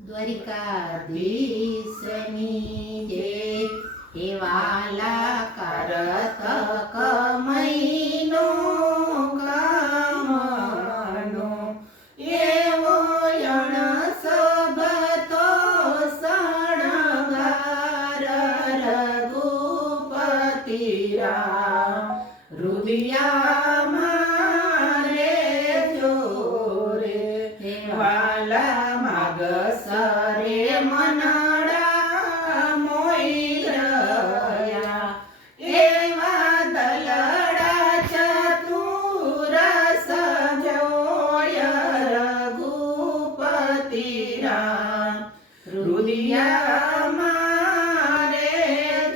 દ્વારિકાધીશની જે હે વાલા કરત કમૈનો રુદિયા મારે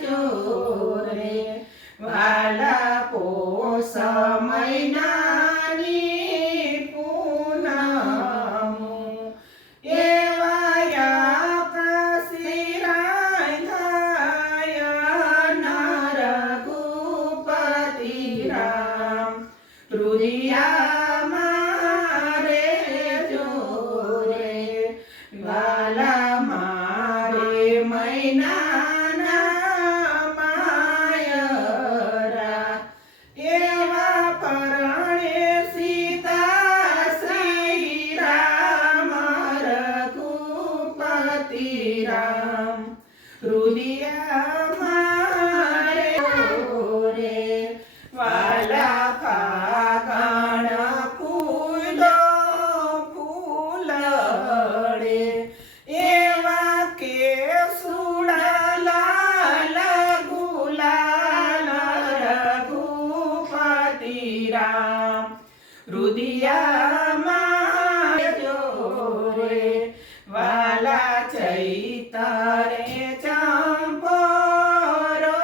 જોરે વાલા પોસ મૈનાની પૂનમુ એવા રઘુપતિ રામ રુદિયા રઘુપતિ રામ રુદિયા જોરે વાલા ચૈતરે ચંપરો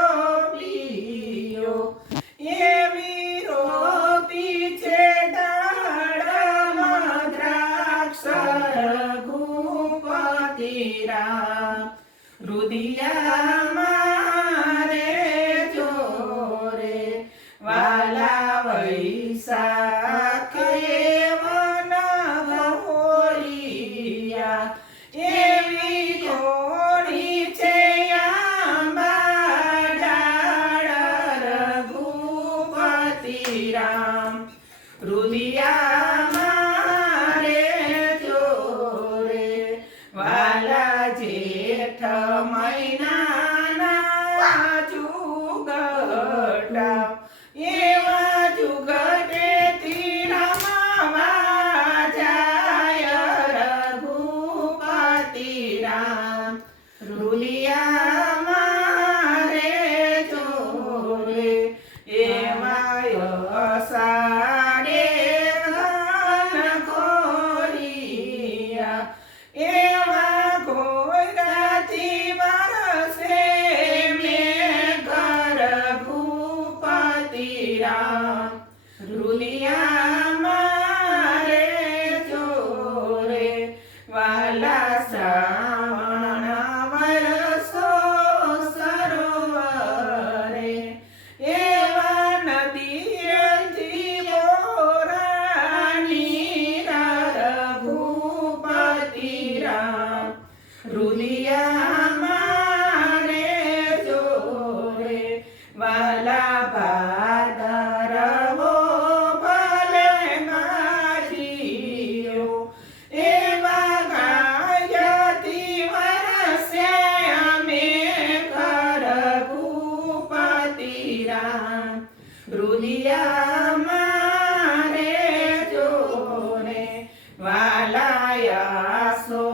પિયો. એવી રોપી છે દાડમાં દ્રાક્ષ રઘુપતિ રામ. રુદિયા રઘુપતિ રામ રુદિયા રે જો રે વાલા જેઠ મહિના જુગડા એવા જુગડેથી રમવા જાય રઘુપતિ રામ રુલિયા રુલિયા મારે જોરે વાલાયા સોનાયા